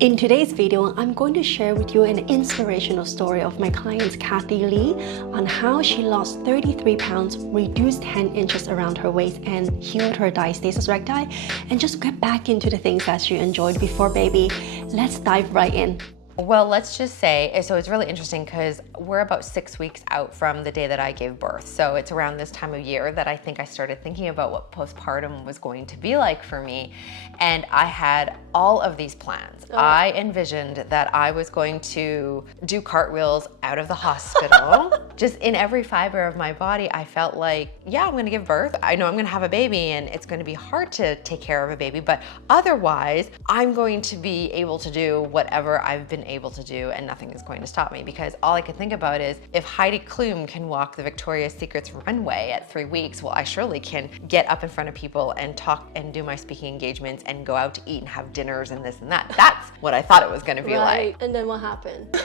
In today's video, I'm going to share with you an inspirational story of my client Kathy Lee on how she lost 33 pounds, reduced 10 inches around her waist, and healed her diastasis recti, and just get back into the things that she enjoyed before baby. Let's dive right in. Well, let's just say, so it's really interesting because we're about 6 weeks out from the day that I gave birth. So it's around this time of year that I think I started thinking about what postpartum was going to be like for me. And I had all of these plans. I envisioned that I was going to do cartwheels out of the hospital. Just in every fiber of my body, I felt like, yeah, I'm going to give birth. I know I'm going to have a baby and it's going to be hard to take care of a baby, but otherwise I'm going to be able to do whatever I've been able to do and nothing is going to stop me, because all I could think about is if Heidi Klum can walk the Victoria's Secret's runway at 3 weeks, well, I surely can get up in front of people and talk and do my speaking engagements and go out to eat and have dinners and this and that. That's what I thought it was going to be like. And then what happened?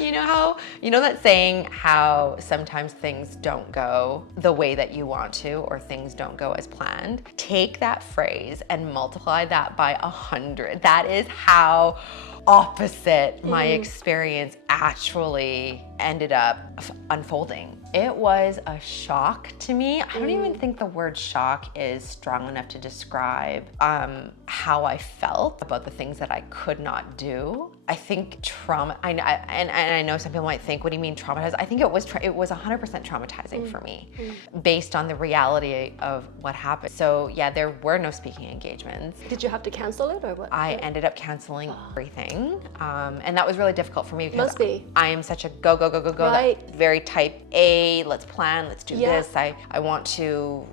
You know that saying how sometimes things don't go the way that you want to, or things don't go as planned? Take that phrase and multiply that by 100. That is how opposite my experience actually ended up unfolding. It was a shock to me. I don't even think the word shock is strong enough to describe how I felt about the things that I could not do. I think trauma, and I know some people might think, what do you mean traumatized? I think it was 100% traumatizing for me based on the reality of what happened. So yeah, there were no speaking engagements. Did you have to cancel it or what? I ended up canceling everything. And that was really difficult for me because Must be. I am such a go, Right. that very type A, let's plan, let's do this. I want to,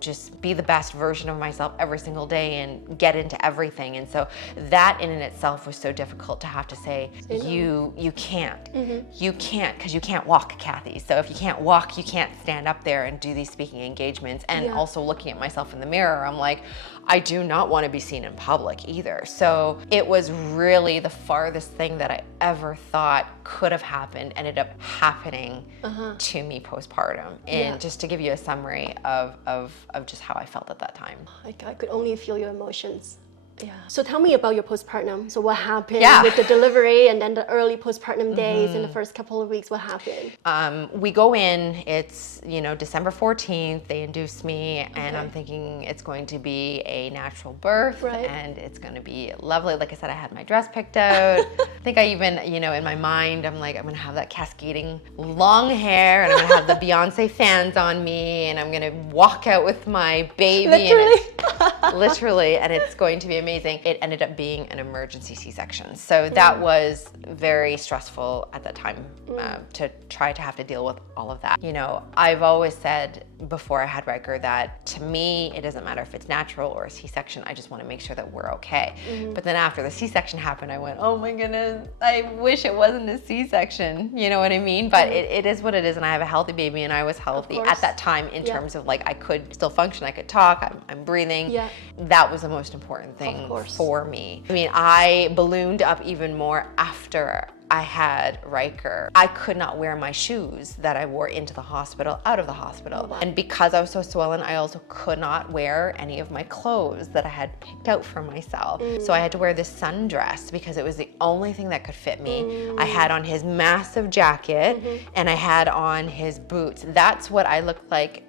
just be the best version of myself every single day and get into everything. And so that in and itself was so difficult to have to say, you can't. You can't, because you can't walk, Kathy. So if you can't walk, you can't stand up there and do these speaking engagements. And also looking at myself in the mirror, I'm like, I do not want to be seen in public either. So it was really the farthest thing that I ever thought could have happened ended up happening to me postpartum. And just to give you a summary of just how I felt at that time. I could only feel your emotions. Yeah. So tell me about your postpartum. So what happened with the delivery and then the early postpartum days in the first couple of weeks? What happened? We go in, it's, December 14th, they induce me and I'm thinking it's going to be a natural birth and it's going to be lovely. Like I said, I had my dress picked out. I think I even, in my mind, I'm like, I'm going to have that cascading long hair and I'm going to have the Beyonce fans on me and I'm going to walk out with my baby. Literally, and it's going to be amazing. It ended up being an emergency C-section. So that was very stressful at that time to try to have to deal with all of that. I've always said before I had Riker that to me, it doesn't matter if it's natural or a C-section, I just want to make sure that we're okay. But then after the C-section happened, I went, oh my goodness, I wish it wasn't a C-section. You know what I mean? But it is what it is, and I have a healthy baby and I was healthy at that time in terms of like I could still function, I could talk, I'm breathing. That was the most important thing for me. I mean, I ballooned up even more after I had Riker. I could not wear my shoes that I wore into the hospital, out of the hospital. And because I was so swollen, I also could not wear any of my clothes that I had picked out for myself. So I had to wear this sundress because it was the only thing that could fit me. I had on his massive jacket and I had on his boots. That's what I looked like,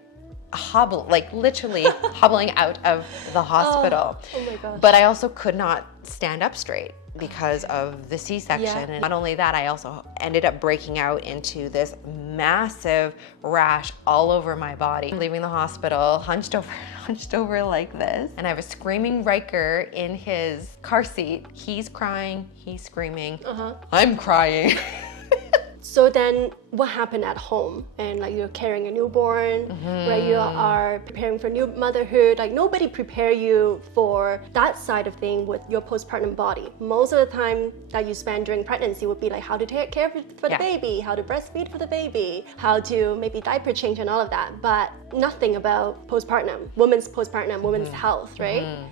literally hobbling out of the hospital. Oh my gosh. But I also could not stand up straight because of the C-section. And not only that, I also ended up breaking out into this massive rash all over my body. Leaving the hospital, hunched over like this. And I have a screaming Riker in his car seat. He's crying, he's screaming, I'm crying. So then what happened at home? And like you're carrying a newborn, right? You are preparing for new motherhood. Like nobody prepare you for that side of thing with your postpartum body. Most of the time that you spend during pregnancy would be like how to take care for the baby, how to breastfeed for the baby, how to maybe diaper change and all of that. But nothing about postpartum, women's health, right?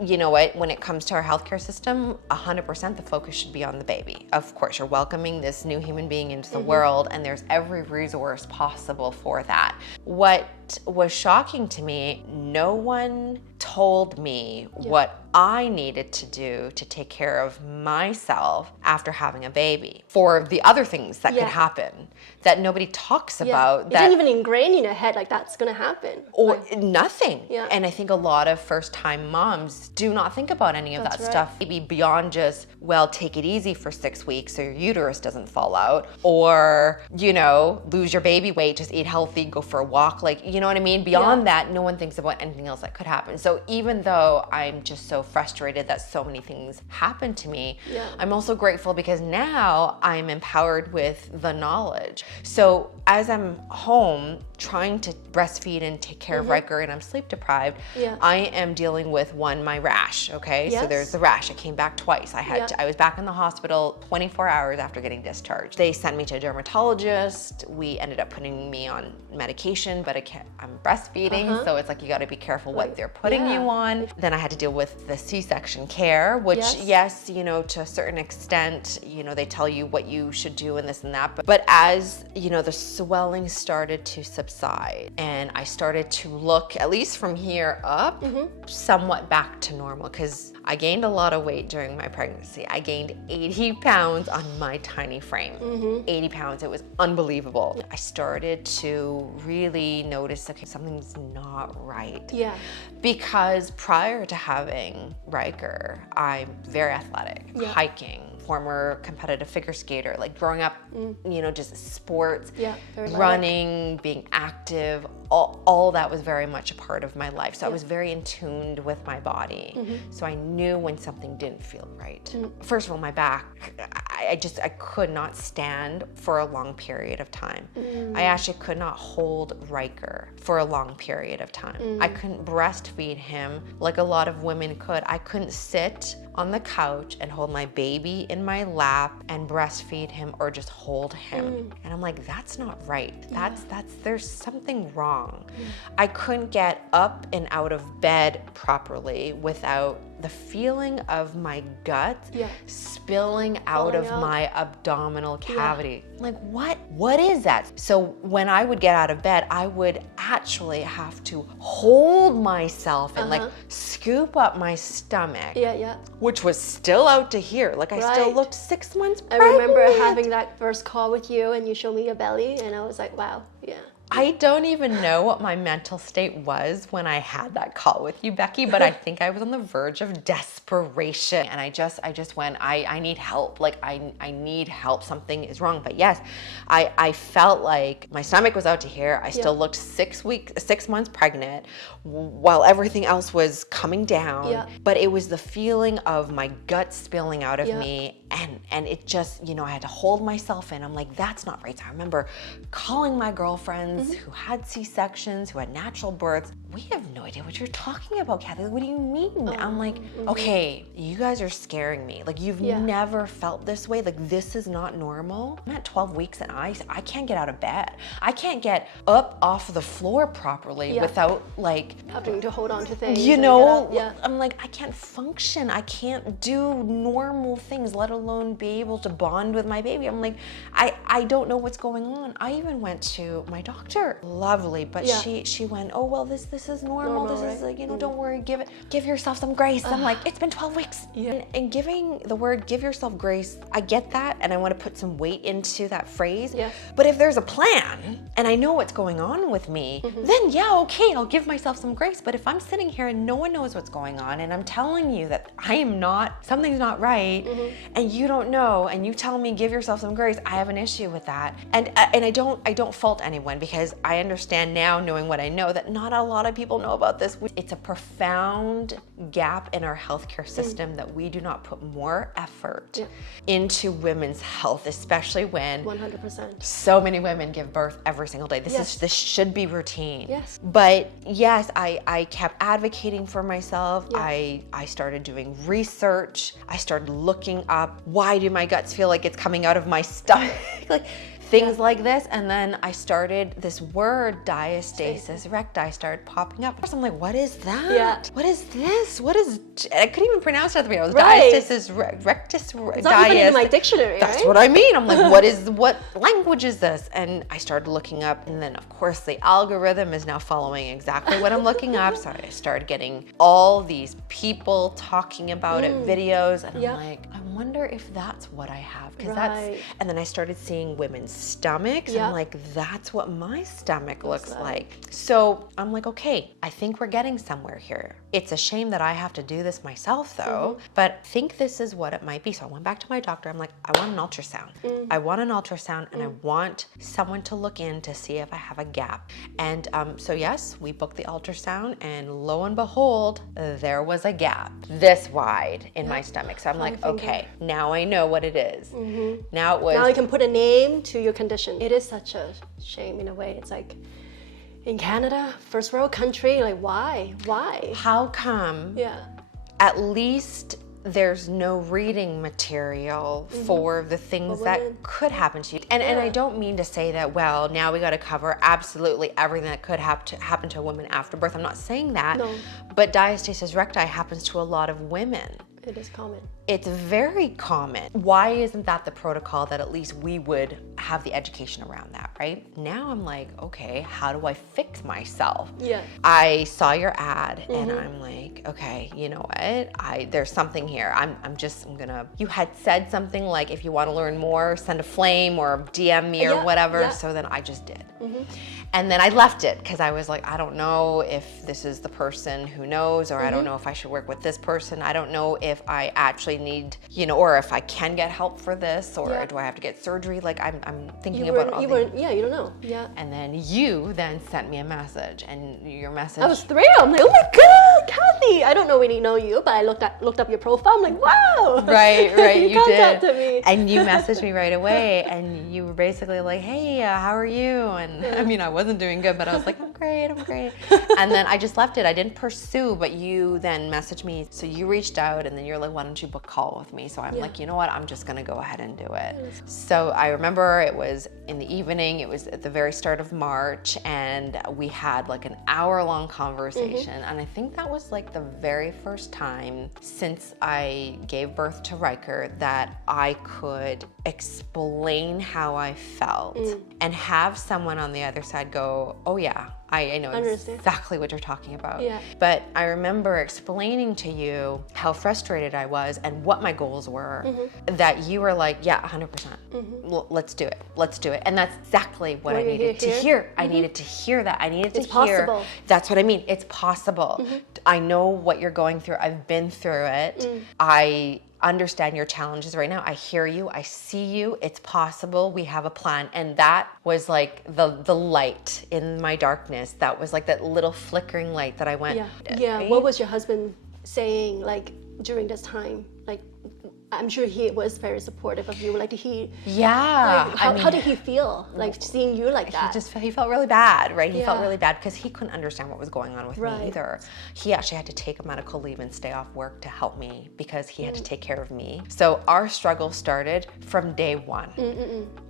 You know what, when it comes to our healthcare system, 100% the focus should be on the baby. Of course, you're welcoming this new human being into the world and there's every resource possible for that. What what was shocking to me, no one told me what I needed to do to take care of myself after having a baby for the other things that could happen that nobody talks about. It didn't even ingrain in your head like that's gonna happen. Or nothing. And I think a lot of first-time moms do not think about any of that stuff. Maybe beyond just, well, take it easy for 6 weeks so your uterus doesn't fall out, or, you know, lose your baby weight, just eat healthy, go for a walk. Like, you know what I mean? Beyond that, no one thinks about anything else that could happen. So even though I'm just so frustrated that so many things happen to me, I'm also grateful because now I'm empowered with the knowledge. So as I'm home trying to breastfeed and take care of Riker and I'm sleep deprived, I am dealing with my rash, okay? So there's the rash. I came back twice. I was back in the hospital 24 hours after getting discharged. They sent me to a dermatologist. We ended up putting me on medication, but I'm breastfeeding, so it's like you gotta be careful what they're putting you on. Then I had to deal with the C-section care, which yes, you know, to a certain extent, you know, they tell you what you should do and this and that, but as, you know, the swelling started to subside and I started to look, at least from here up, somewhat back to normal, because I gained a lot of weight during my pregnancy. I gained 80 pounds on my tiny frame. 80 pounds, it was unbelievable. I started to really notice, okay, something's not right. Because prior to having Riker, I'm very athletic, hiking, former competitive figure skater, like growing up, you know, just sports, running, being active, all that was very much a part of my life. So I was very in tune with my body. So I knew when something didn't feel right. First of all, my back, I could not stand for a long period of time. I actually could not hold Riker for a long period of time. I couldn't breastfeed him like a lot of women could. I couldn't sit on the couch and hold my baby in my lap and breastfeed him or just hold him. And I'm like, that's not right. There's something wrong. I couldn't get up and out of bed properly without the feeling of my gut spilling out of my abdominal cavity. Like, what is that? So when I would get out of bed, I would actually have to hold myself and like scoop up my stomach, which was still out to here. Like I still looked 6 months pregnant. I remember having that first call with you and you showed me your belly and I was like, wow, I don't even know what my mental state was when I had that call with you, Becky, but I think I was on the verge of desperation. And I just went, I need help. Like I need help. Something is wrong. But yes, I felt like my stomach was out to here. I still looked 6 months pregnant while everything else was coming down. But it was the feeling of my gut spilling out of me. And it just, you know, I had to hold myself in. I'm like, that's not right. So I remember calling my girlfriends who had C-sections, who had natural births. We have no idea what you're talking about, Kathy. What do you mean? I'm like, okay, you guys are scaring me. Like, you've never felt this way. Like, this is not normal. I'm at 12 weeks and I can't get out of bed. I can't get up off the floor properly without like having to hold on to things. You know, I'm like, I can't function. I can't do normal things, let alone be able to bond with my baby. I'm like, I don't know what's going on. I even went to my doctor, lovely, but she went, oh, well, this is normal. This is like, you know, don't worry, give yourself some grace. I'm like, it's been 12 weeks. And giving the word, give yourself grace, I get that. And I want to put some weight into that phrase. But if there's a plan and I know what's going on with me, then okay, I'll give myself some grace. But if I'm sitting here and no one knows what's going on and I'm telling you that something's not right, and you don't know, and you tell me give yourself some grace, I have an issue with that. And I don't fault anyone, because I understand now, knowing what I know, that not a lot of people know about this. It's a profound gap in our healthcare system that we do not put more effort into women's health, especially when 100%. So many women give birth every single day. This should be routine. But yes, I kept advocating for myself. I started doing research. I started looking up, why do my guts feel like it's coming out of my stomach? Like, things like this. And then I started this word, diastasis recti, started popping up. I'm like, what is that? Yeah. What is this? What is, I couldn't even pronounce it at the beginning. It was Right. diastasis rectus. It's not even in my dictionary, That's right? what I mean. I'm like, what language is this? And I started looking up, and then of course the algorithm is now following exactly what I'm looking up. So I started getting all these people talking about it, videos, and I'm like, I wonder if that's what I have, because that's, and then I started seeing women's stomachs, and I'm like, that's what my stomach looks like. So I'm like, okay, I think we're getting somewhere here. It's a shame that I have to do this myself though, but I think this is what it might be. So I went back to my doctor. I'm like, I want an ultrasound. I want an ultrasound, and I want someone to look in to see if I have a gap. And so yes, we booked the ultrasound, and lo and behold, there was a gap this wide in my stomach. So I'm like, okay, now I know what it is. Now it was. Now you can put a name to your condition. It is such a shame in a way. It's like, in Canada, first world country, like why? How come at least there's no reading material for the things that could happen to you? And I don't mean to say that, well, now we got to cover absolutely everything that could happen to a woman after birth. I'm not saying that. No. But diastasis recti happens to a lot of women. It is common. It's very common. Why isn't that the protocol that at least we would have the education around that, right? Now I'm like, okay, how do I fix myself? Yeah. I saw your ad and I'm like, okay, you know what? There's something here. I'm gonna, you had said something like, if you want to learn more, send a flame or DM me or whatever. So then I just did. And then I left it because I was like, I don't know if this is the person who knows, or I don't know if I should work with this person. I don't know if I actually need, you know, or if I can get help for this, or do I have to get surgery? Like I'm thinking about all these. You don't know. Yeah. And then you then sent me a message, and your message. I was thrilled. I'm like, oh my God, Kathy. I don't really know you, but I looked up your profile. I'm like, wow. Right, you contacted did. me. And you messaged me right away, and you were basically like, hey, how are you? And I mean, I wasn't doing good, but I was like, I'm great. And then I just left it. I didn't pursue, but you then messaged me. So you reached out, and then you're like, why don't you book a call with me? So I'm like, you know what? I'm just gonna go ahead and do it. So I remember it was in the evening. It was at the very start of March, and we had like an hour-long conversation. And I think that was like the very first time since I gave birth to Riker that I could explain how I felt and have someone on the other side go, oh yeah, I know exactly what you're talking about. Yeah. But I remember explaining to you how frustrated I was and what my goals were, that you were like, yeah, 100%. Let's do it. And that's exactly what I needed to hear. I needed to hear that. I needed to hear. Possible. That's what I mean. It's possible. I know what you're going through. I've been through it. I understand your challenges right now. I hear you. I see you. It's possible. We have a plan. And that was like the light in my darkness. That was like that little flickering light that I went. Yeah. Right? What was your husband saying like during this time? Like, I'm sure he was very supportive of you. Like, did he? Yeah. Like, how did he feel? Like seeing you like that? He felt really bad, right? He felt really bad because he couldn't understand what was going on with me either. He actually had to take a medical leave and stay off work to help me because he had to take care of me. So our struggle started from day one.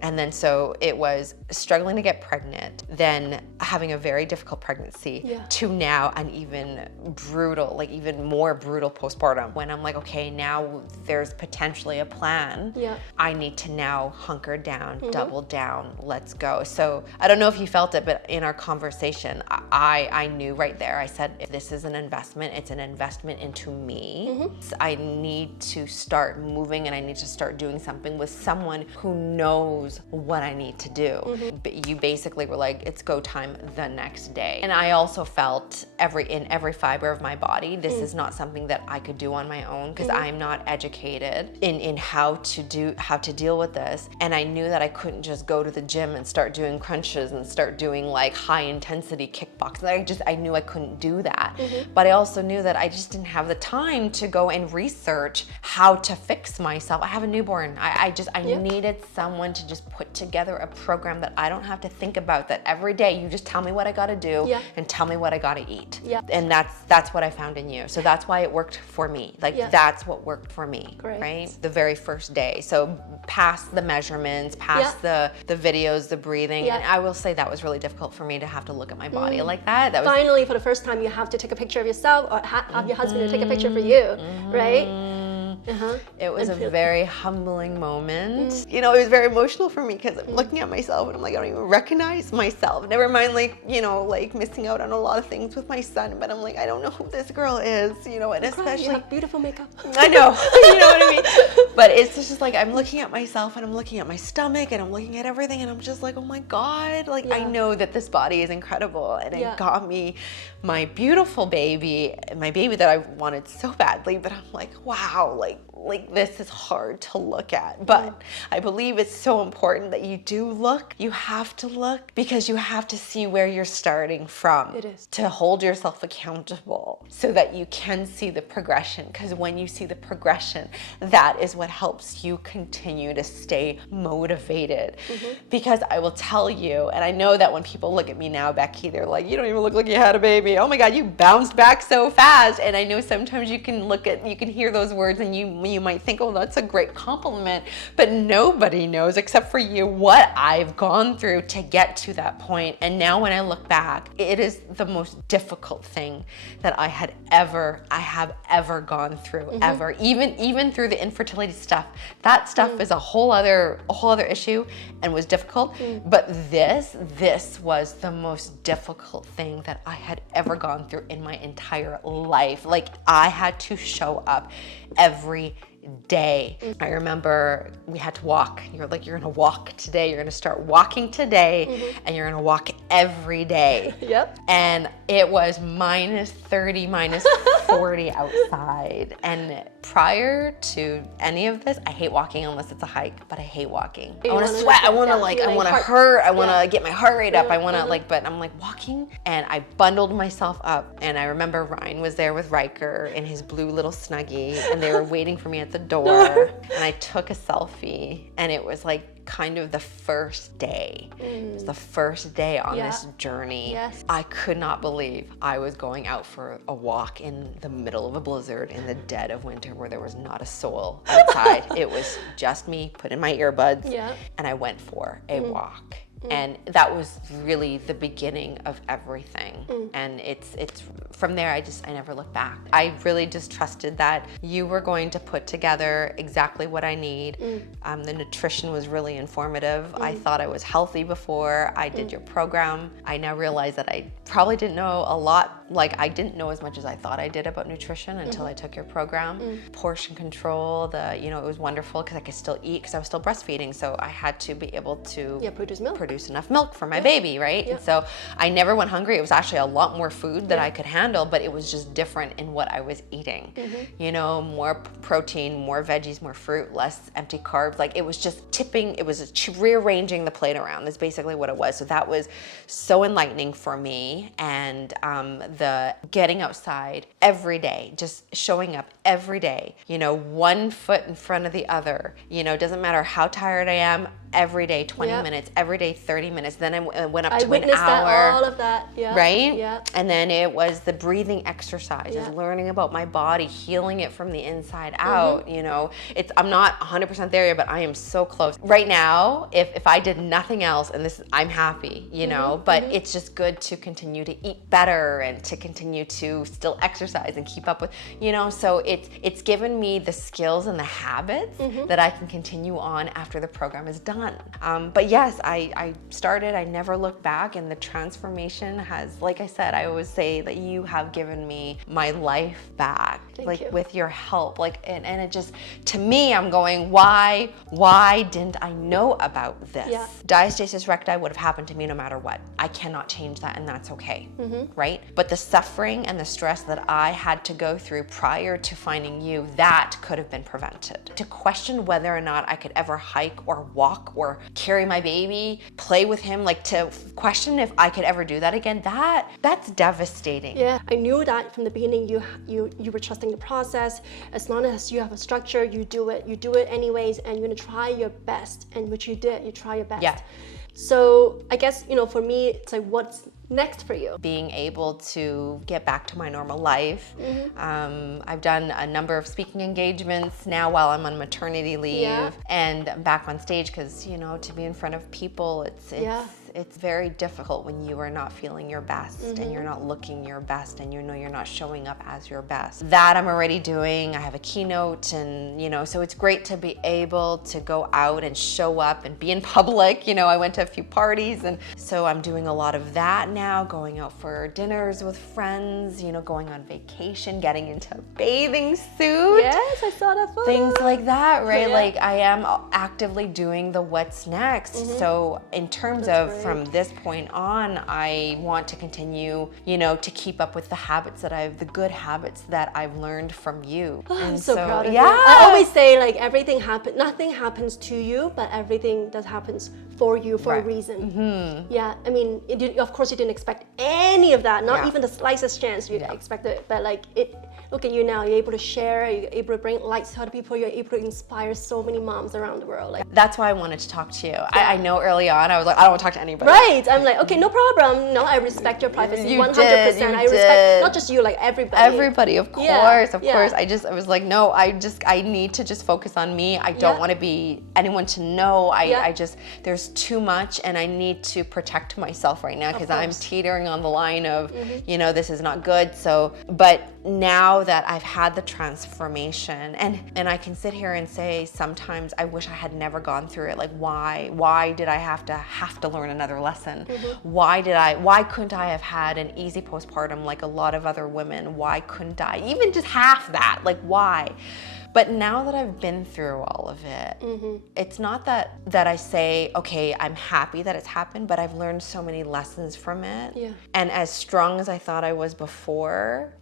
And then so it was struggling to get pregnant, then having a very difficult pregnancy, to now an even more brutal postpartum. When I'm like, okay, now there's potentially a plan. I need to now hunker down, double down, let's go. So I don't know if you felt it, but in our conversation, I knew right there. I said, if this is an investment, it's an investment into me. I need to start moving, and I need to start doing something with someone who knows what I need to do. But you basically were like, it's go time the next day. And I also felt in every fiber of my body, this is not something that I could do on my own, because I'm not educated in how to deal with this. And I knew that I couldn't just go to the gym and start doing crunches and start doing like high intensity kickboxing. I knew I couldn't do that. But I also knew that I just didn't have the time to go and research how to fix myself. I have a newborn. I needed someone to just put together a program that I don't have to think about, that every day you just tell me what I gotta do and tell me what I gotta eat. And that's what I found in you. So that's why it worked for me. Like that's what worked for me. Great. right? The very first day. So past the measurements, past the videos, the breathing. And I will say that was really difficult for me to have to look at my body like that. That was finally, for the first time, you have to take a picture of yourself or have your husband to take a picture for you, right? It was a very humbling moment. You know, it was very emotional for me because I'm looking at myself and I'm like, I don't even recognize myself. Never mind, like, you know, like missing out on a lot of things with my son, but I'm like, I don't know who this girl is, you know, and especially you have beautiful makeup. I know, you know what I mean? But it's just like, I'm looking at myself and I'm looking at my stomach and I'm looking at everything and I'm just like, oh my God, like I know that this body is incredible and it got me my beautiful baby, my baby that I wanted so badly, but I'm like, wow, like this is hard to look at. But I believe it's so important that you do look. You have to look because you have to see where you're starting from. It is. To hold yourself accountable so that you can see the progression. Because when you see the progression, that is what helps you continue to stay motivated. Because I will tell you, and I know that when people look at me now, Becky, they're like, you don't even look like you had a baby. Oh my God, you bounced back so fast. And I know sometimes you can hear those words and you might think, oh, that's a great compliment, but nobody knows except for you what I've gone through to get to that point. And now when I look back, it is the most difficult thing that I have ever gone through, ever. Even through the infertility stuff. That stuff is a whole other issue and was difficult. But this was the most difficult thing that I had ever gone through in my entire life. Like, I had to show up every day. I remember we had to walk. You're like, you're gonna walk today. You're gonna start walking today and you're gonna walk every day. Yep. And it was -30, -40 outside. And prior to any of this, I hate walking unless it's a hike, but I hate walking. I wanna sweat. I wanna I wanna hurt. I wanna get my heart rate up. I wanna but I'm like walking and I bundled myself up. And I remember Ryan was there with Riker in his blue little Snuggie and they were waiting for me at the door. And I took a selfie and it was like kind of the first day. It was the first day on this journey. Yes. I could not believe I was going out for a walk in the middle of a blizzard in the dead of winter where there was not a soul outside. It was just me, put in my earbuds, and I went for a walk. And that was really the beginning of everything. And it's from there, I never looked back. I really just trusted that you were going to put together exactly what I need. The nutrition was really informative. I thought I was healthy before I did your program. I now realize that I probably didn't know a lot. Like, I didn't know as much as I thought I did about nutrition until I took your program. Portion control, it was wonderful because I could still eat because I was still breastfeeding. So I had to be able to produce enough milk for my baby, right? And so I never went hungry. It was actually a lot more food that I could handle, but it was just different in what I was eating. You know, more protein, more veggies, more fruit, less empty carbs. Like, it was just tipping, it was rearranging the plate around. That's basically what it was. So that was so enlightening for me. And the getting outside every day, just showing up every day, one foot in front of the other, doesn't matter how tired I am, every day 20 minutes, every day 30 minutes. Then I went up to an hour. All of that, right? Yeah. And then it was the breathing exercises, learning about my body, healing it from the inside out. I'm not 100% there yet, but I am so close. Right now, if I did nothing else, and I'm happy, but it's just good to continue to eat better and to continue to still exercise and keep up with, so it's given me the skills and the habits that I can continue on after the program is done. But yes, I started, I never looked back, and the transformation has, like I said, I always say that you have given me my life back. Thank you. With your help, and it just, to me, I'm going, why didn't I know about this? Diastasis recti would have happened to me no matter what. I cannot change that, and that's okay, right? But the suffering and the stress that I had to go through prior to finding you, that could have been prevented. To question whether or not I could ever hike or walk or carry my baby, play with him, to question if I could ever do that again, that's devastating. Yeah, I knew that from the beginning. You were trusting the process. As long as you have a structure, you do it anyways, and you're gonna try your best, and which you did. You try your best. Yeah. So I guess, for me, it's like, what's next for you? Being able to get back to my normal life. I've done a number of speaking engagements now while I'm on maternity leave, and I'm back on stage because, you know, to be in front of people, it's very difficult when you are not feeling your best and you're not looking your best and you know you're not showing up as your best. That I'm already doing. I have a keynote, and, you know, so it's great to be able to go out and show up and be in public. You know, I went to a few parties, and so I'm doing a lot of that now, going out for dinners with friends, you know, going on vacation, getting into a bathing suit. Yes, I saw that photo. Things like that, right? Like, I am actively doing the what's next. So in terms of from this point on, I want to continue, you know, to keep up with the habits the good habits that I've learned from you. I'm so proud of you. I always say, like, nothing happens to you, but everything that happens for you for a reason. Yeah, I mean, of course you didn't expect any of that, not even the slightest chance you expected it, but like, look at you now, you're able to share, you're able to bring light to other people, you're able to inspire so many moms around the world. Like, that's why I wanted to talk to you. I know early on, I was like, I don't want to talk to anybody. Right, I'm like, okay, no problem. No, I respect your privacy, 100%. I respect, not just you, like everybody. Everybody, of course, of course. I was like, no, I need to just focus on me. I don't want to be anyone to know. There's too much, and I need to protect myself right now because I'm teetering on the line of, you know, this is not good. So, but now that I've had the transformation, and I can sit here and say sometimes I wish I had never gone through it. Like, why did I have to learn another lesson? Why couldn't I have had an easy postpartum like a lot of other women? Why couldn't I even just half that? Like, why? But now that I've been through all of it, it's not that I say, okay, I'm happy that it's happened, but I've learned so many lessons from it. Yeah. And as strong as I thought I was before,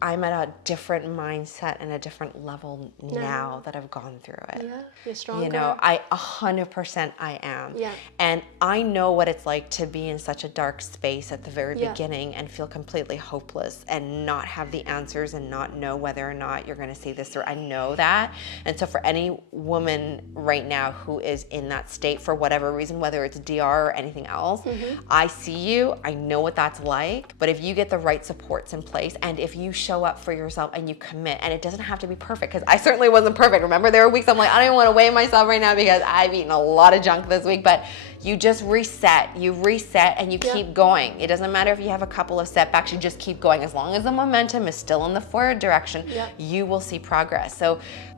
I'm at a different mindset and a different level now that I've gone through it. Yeah, you're stronger. You know, 100% I am. Yeah. And I know what it's like to be in such a dark space at the very beginning and feel completely hopeless and not have the answers and not know whether or not you're going to see this through. I know that. And so for any woman right now who is in that state for whatever reason, whether it's DR or anything else, I see you, I know what that's like. But if you get the right supports in place, and if you show up for yourself and you commit, and it doesn't have to be perfect, because I certainly wasn't perfect. Remember, there were weeks I'm like, I don't even want to weigh myself right now because I've eaten a lot of junk this week, but you just reset and you keep going. It doesn't matter if you have a couple of setbacks, you just keep going. As long as the momentum is still in the forward direction, you will see progress. So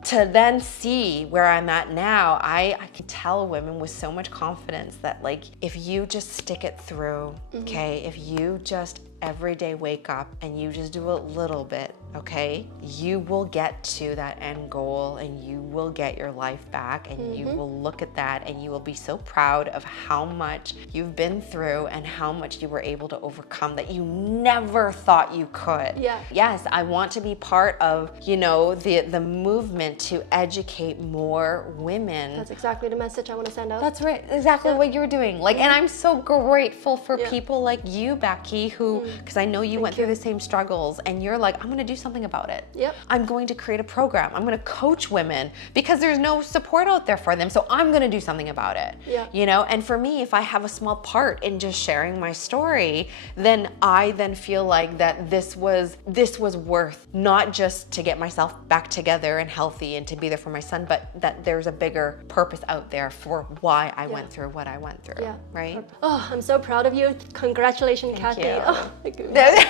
to then see where I'm at now, I can tell women with so much confidence that, like, if you just stick it through, okay, if you just every day wake up and you just do a little bit, okay, you will get to that end goal and you will get your life back, and you will look at that and you will be so proud of how much you've been through and how much you were able to overcome that you never thought you could. Yeah. Yes, I want to be part of, you know, the movement to educate more women. That's exactly the message I want to send out. That's right, exactly what you're doing. Like, and I'm so grateful for people like you, Becky, who, because I know you went through the same struggles, and you're like, I'm going to do something about it. Yep. I'm going to create a program. I'm going to coach women because there's no support out there for them. So I'm going to do something about it. Yeah. You know, and for me, if I have a small part in just sharing my story, then I feel like that this was worth, not just to get myself back together and healthy and to be there for my son, but that there's a bigger purpose out there for why I went through what I went through. Yeah. Right? Oh, I'm so proud of you. Congratulations, Kathy. You. Oh, my goodness.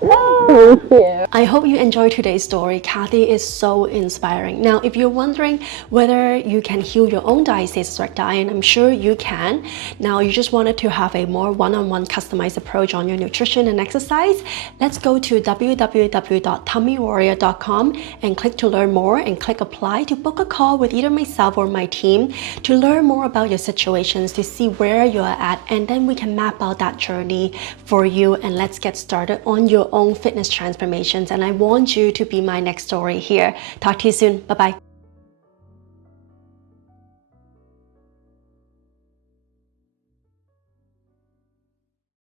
Thank you. I hope you enjoyed today's story. Kathy is so inspiring. Now, if you're wondering whether you can heal your own diastasis recti, and I'm sure you can. Now, you just wanted to have a more one-on-one customized approach on your nutrition and exercise, let's go to www.tummywarrior.com and click to learn more and click apply to book a call with either myself or my team to learn more about your situations, to see where you're at, and then we can map out that journey for you, and let's get started on your own fitness transformations. And I want you to be my next story here. Talk to you soon. Bye-bye.